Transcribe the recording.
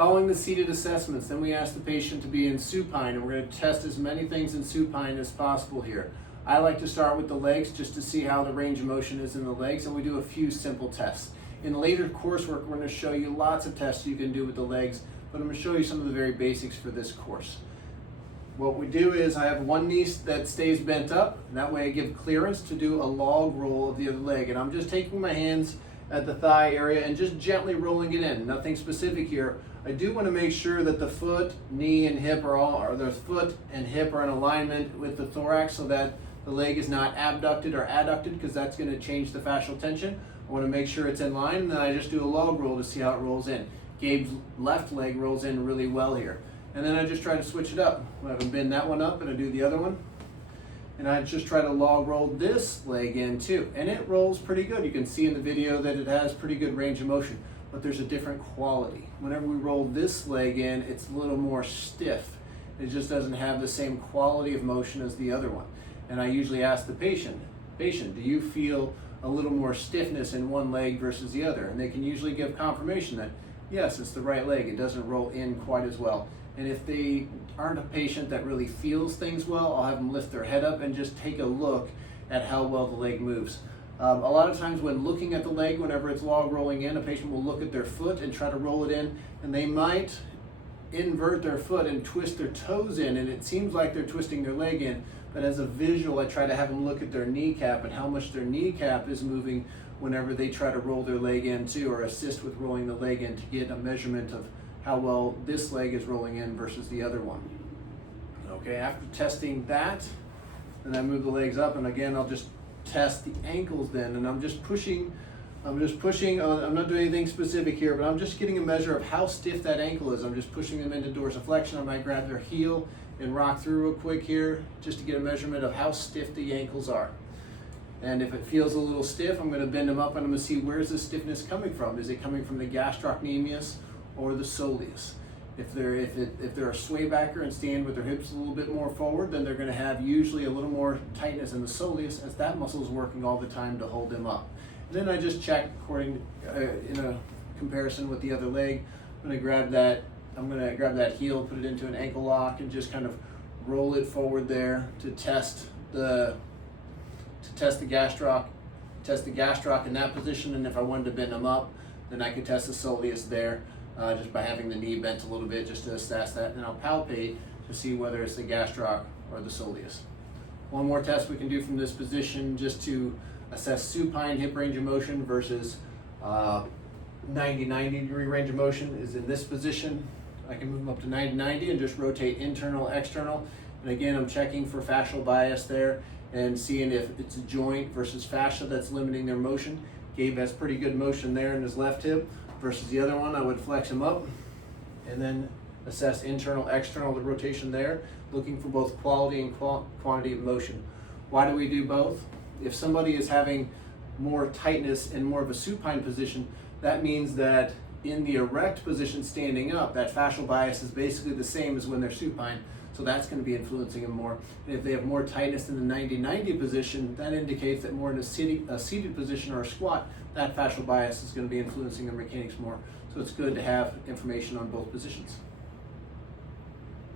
Following the seated assessments, then we ask the patient to be in supine, and we're going to test as many things in supine as possible here. I like to start with the legs just to see how the range of motion is in the legs, and we do a few simple tests. In later coursework, we're going to show you lots of tests you can do with the legs, but I'm going to show you some of the very basics for this course. What we do is I have one knee that stays bent up, and that way I give clearance to do a log roll of the other leg. And I'm just taking my hands at the thigh area and just gently rolling it in. Nothing specific here. I do want to make sure that the foot, knee, and hip or the foot and hip are in alignment with the thorax so that the leg is not abducted or adducted, because that's going to change the fascial tension. I want to make sure it's in line, and then I just do a log roll to see how it rolls in. Gabe's left leg rolls in really well here. And then I just try to switch it up. I have him bend that one up and I do the other one. And I just try to log roll this leg in too. And it rolls pretty good. You can see in the video that it has pretty good range of motion, but there's a different quality. Whenever we roll this leg in, it's a little more stiff. It just doesn't have the same quality of motion as the other one. And I usually ask the patient, do you feel a little more stiffness in one leg versus the other? And they can usually give confirmation that, yes, it's the right leg. It doesn't roll in quite as well. And if they aren't a patient that really feels things well, I'll have them lift their head up and just take a look at how well the leg moves. A lot of times when looking at the leg, whenever it's log rolling in, a patient will look at their foot and try to roll it in, and they might invert their foot and twist their toes in, and it seems like they're twisting their leg in. But as a visual, I try to have them look at their kneecap and how much their kneecap is moving whenever they try to roll their leg in too, or assist with rolling the leg in to get a measurement of how well this leg is rolling in versus the other one. Okay, after testing that, then I move the legs up, and again, I'll just test the ankles then, and I'm just pushing, I'm not doing anything specific here, but I'm just getting a measure of how stiff that ankle is. I'm just pushing them into dorsiflexion. I might grab their heel and rock through real quick here, just to get a measurement of how stiff the ankles are. And if it feels a little stiff, I'm going to bend them up and I'm going to see where's the stiffness coming from. Is it coming from the gastrocnemius or the soleus? If they're a swaybacker and stand with their hips a little bit more forward, then they're going to have usually a little more tightness in the soleus, as that muscle is working all the time to hold them up. And then I just check according in a comparison with the other leg. I'm going to grab that heel, put it into an ankle lock, and just kind of roll it forward there to test the gastroc in that position. And if I wanted to bend them up, then I could test the soleus there. Just by having the knee bent a little bit just to assess that, and I'll palpate to see whether it's the gastroc or the soleus. One more test we can do from this position just to assess supine hip range of motion versus 90-90 degree range of motion is in this position. I can move them up to 90-90 and just rotate internal, external. And again, I'm checking for fascial bias there and seeing if it's a joint versus fascia that's limiting their motion. Gabe has pretty good motion there in his left hip versus the other one. I would flex him up and then assess internal, external, the rotation there, looking for both quality and quantity of motion. Why do we do both? If somebody is having more tightness and more of a supine position, that means that in the erect position standing up, that fascial bias is basically the same as when they're supine, so that's going to be influencing them more. And if they have more tightness in the 90-90 position, that indicates that more in a seated position or a squat, that fascial bias is going to be influencing their mechanics more. So it's good to have information on both positions.